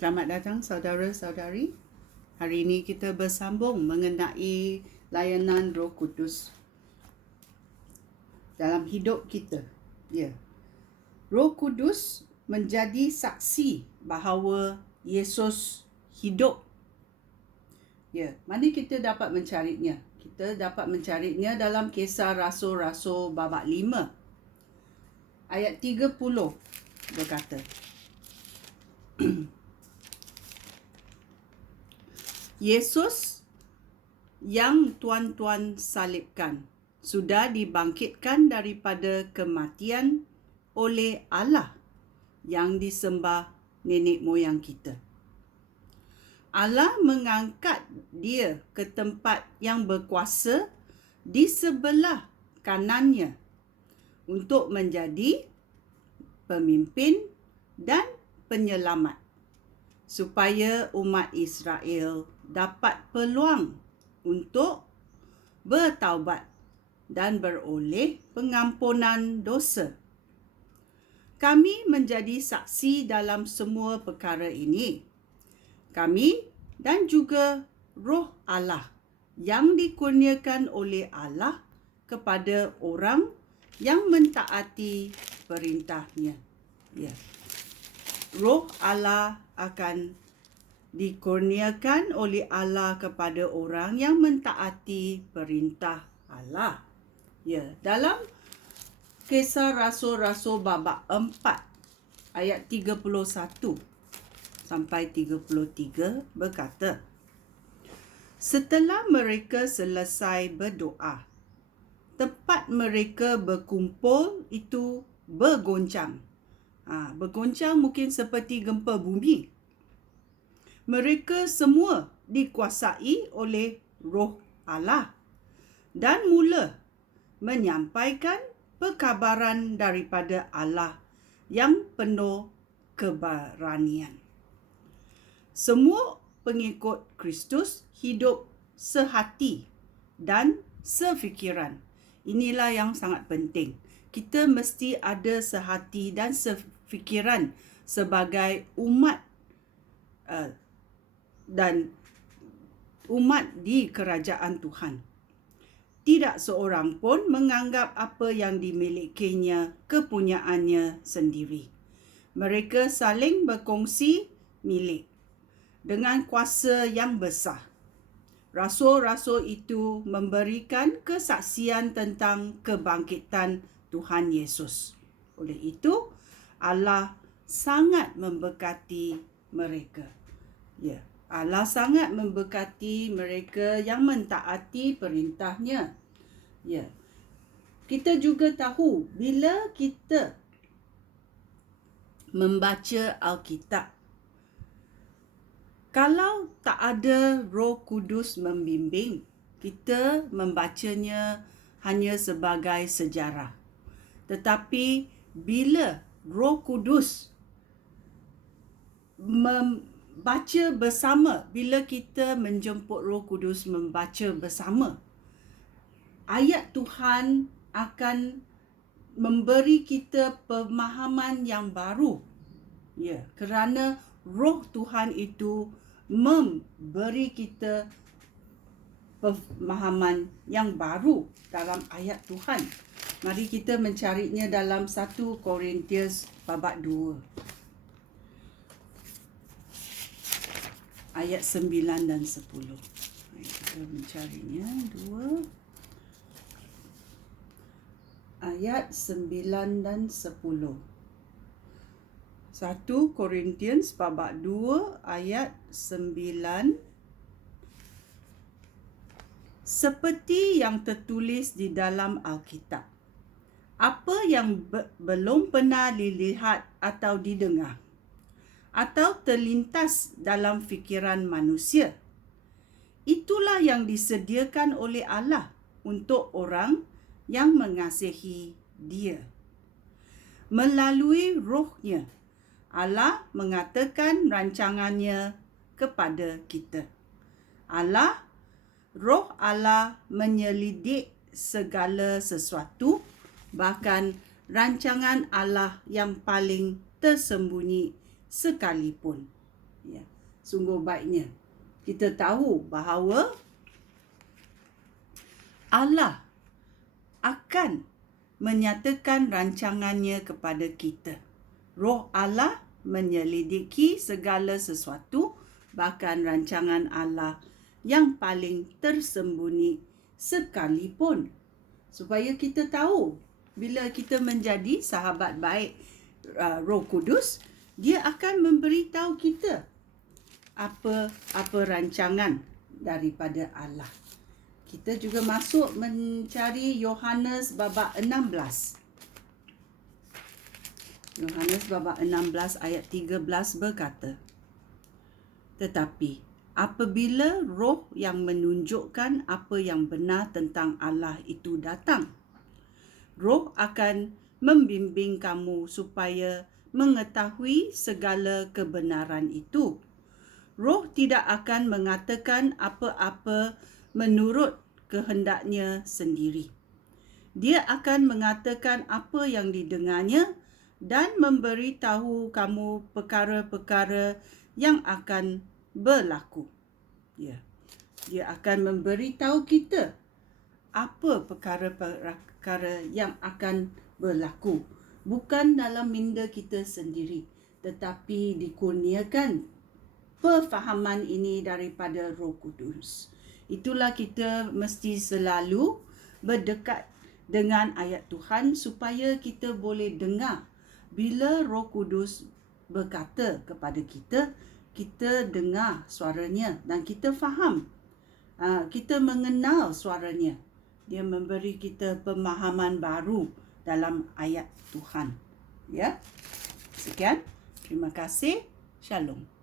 Selamat datang saudara-saudari. Hari ini kita bersambung mengenai layanan Roh Kudus dalam hidup kita. Ya. Roh Kudus menjadi saksi bahawa Yesus hidup. Ya, mana kita dapat mencarinya? Kita dapat mencarinya dalam Kisah Rasul-Rasul babak 5 ayat 30 berkata, Yesus yang tuan-tuan salibkan sudah dibangkitkan daripada kematian oleh Allah yang disembah nenek moyang kita. Allah mengangkat dia ke tempat yang berkuasa di sebelah kanannya untuk menjadi pemimpin dan penyelamat, supaya umat Israel dapat peluang untuk bertaubat dan beroleh pengampunan dosa. Kami menjadi saksi dalam semua perkara ini. Kami dan juga Roh Allah yang dikurniakan oleh Allah kepada orang yang mentaati perintahnya. Ya. Roh Allah akan dikurniakan oleh Allah kepada orang yang mentaati perintah Allah. Ya, dalam Kisah Rasul-Rasul babak 4 ayat 31 sampai 33 berkata, setelah mereka selesai berdoa, tempat mereka berkumpul itu bergoncang. Bergoncang mungkin seperti gempa bumi. Mereka semua dikuasai oleh Roh Allah dan mula menyampaikan perkabaran daripada Allah yang penuh keberanian. Semua pengikut Kristus hidup sehati dan sefikiran. Inilah yang sangat penting. Kita mesti ada sehati dan sefikiran sebagai umat dan umat di kerajaan Tuhan. Tidak seorang pun menganggap apa yang dimilikinya kepunyaannya sendiri. Mereka saling berkongsi milik dengan kuasa yang besar. Rasul-rasul itu memberikan kesaksian tentang kebangkitan Tuhan Yesus. Oleh itu, Allah sangat memberkati mereka. Ya, Allah sangat memberkati mereka yang mentaati perintahnya. Ya. Kita juga tahu bila kita membaca Alkitab, kalau tak ada Roh Kudus membimbing, kita membacanya hanya sebagai sejarah. Tetapi bila Roh Kudus membaca bersama, bila kita menjemput Roh Kudus membaca bersama, ayat Tuhan akan memberi kita pemahaman yang baru. Ya, kerana Roh Tuhan itu memberi kita pemahaman yang baru dalam ayat Tuhan. Mari kita mencarinya dalam 1 Korintius babak 2. Ayat 9 dan 10. Mari kita mencarinya 2. Ayat 9 dan 10. 1 Korintius babak 2 ayat 9. Seperti yang tertulis di dalam Alkitab, apa yang belum pernah dilihat atau didengar atau terlintas dalam fikiran manusia, itulah yang disediakan oleh Allah untuk orang yang mengasihi Dia. Melalui Roh-Nya, Allah mengatakan rancangannya kepada kita. Roh Allah menyelidik segala sesuatu, bahkan rancangan Allah yang paling tersembunyi sekalipun. Ya, sungguh baiknya kita tahu bahawa Allah akan menyatakan rancangannya kepada kita. Roh Allah menyelidiki segala sesuatu, bahkan rancangan Allah yang paling tersembunyi sekalipun. Supaya kita tahu, bila kita menjadi sahabat baik Roh Kudus, dia akan memberitahu kita apa rancangan daripada Allah. Kita juga masuk mencari Yohanes babak 16. Yohanes babak 16 ayat 13 berkata, "Tetapi apabila Roh yang menunjukkan apa yang benar tentang Allah itu datang, Roh akan membimbing kamu supaya mengetahui segala kebenaran itu. Roh tidak akan mengatakan apa-apa menurut kehendaknya sendiri. Dia akan mengatakan apa yang didengarnya dan memberitahu kamu perkara-perkara yang akan berlaku." Ya. Dia akan memberitahu kita apa perkara-perkara yang akan berlaku. Bukan dalam minda kita sendiri, tetapi dikurniakan perfahaman ini daripada Roh Kudus. Itulah kita mesti selalu berdekat dengan ayat Tuhan supaya kita boleh dengar. Bila Roh Kudus berkata kepada kita, kita dengar suaranya dan kita faham. Kita mengenal suaranya. Dia memberi kita pemahaman baru dalam ayat Tuhan. Ya. Sekian. Terima kasih. Shalom.